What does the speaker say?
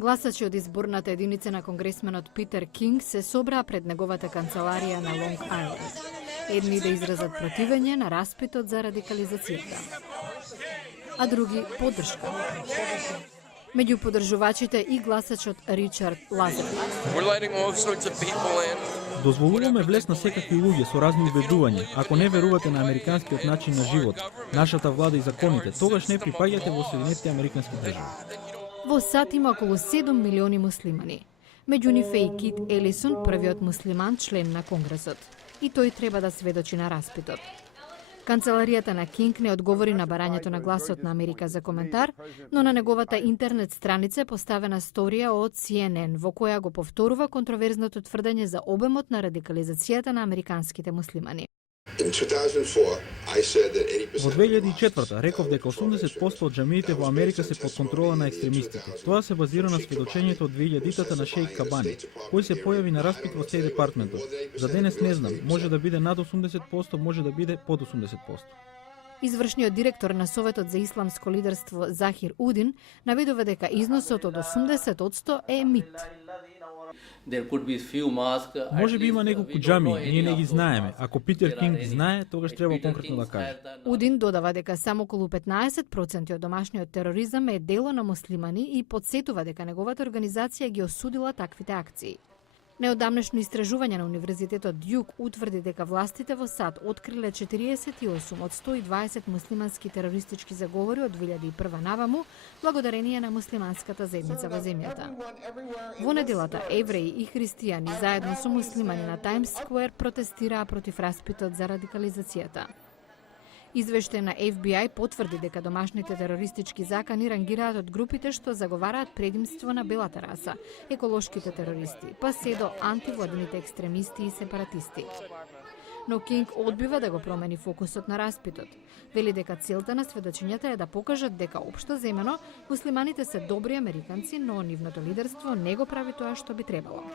Гласачи од изборната единица на конгресменот Питер Кинг се собраа пред неговата канцеларија на Лонг Ајленд. Едни да изразат противење на распитот за радикализацијата, а други поддршка. Меѓу поддржувачите и гласачот Ричард Лазаров. Дозволуваме влез на секакви луѓе со разни убедувања. Ако не верувате на американскиот начин на живот, нашата влада и законите, тогаш не припаѓате во Соединетите американски држави. Во САД има околу 7 милиони муслимани. Меѓу нив е и Кит Елисон, првиот муслиман член на Конгресот. И тој треба да сведочи на распитот. Канцеларијата на Кинг не одговори на барањето на Гласот на Америка за коментар, но на неговата интернет страница е поставена сторија од CNN, во која го повторува контроверзното тврдење за обемот на радикализацијата на американските муслимани. Во 2004 реков дека 80% од џамиите во Америка се под контрола на екстремистите. Тоа се базира на сведочењето од 2000-тата на Шејк Кабани, кој се појави на распит во Стејт департментот. За денес не знам, може да биде над 80%, може да биде под 80%. Извршниот директор на Советот за исламско лидерство Захир Удин наведува дека износот од 80% е мит. Може би има неколку џами, ние не ги знаеме. Ако Питер Кинг ги знае, тогаш треба конкретно да каже. Удин додава дека само околу 15% од домашниот тероризам е дело на муслимани и подсетува дека неговата организација ги осудила таквите акции. Неодамнешно истражување на Универзитетот Дјук утврди дека властите во САД откриле 48 од 120 муслимански терористички заговори од 2001 наваму, благодарение на муслиманската заедница во земјата. Во неделата евреи и христијани заедно со муслимани на Таймс Сквер протестираа против распитот за радикализацијата. Извештај на FBI потврди дека домашните терористички закани рангираат од групите што заговараат предимство на белата раса, еколошките терористи, па се до антивладините екстремисти и сепаратисти. Но Кинг одбива да го промени фокусот на распитот. Вели дека целта на сведочењата е да покажат дека општо земено муслиманите се добри американци, но нивното лидерство не го прави тоа што би требало.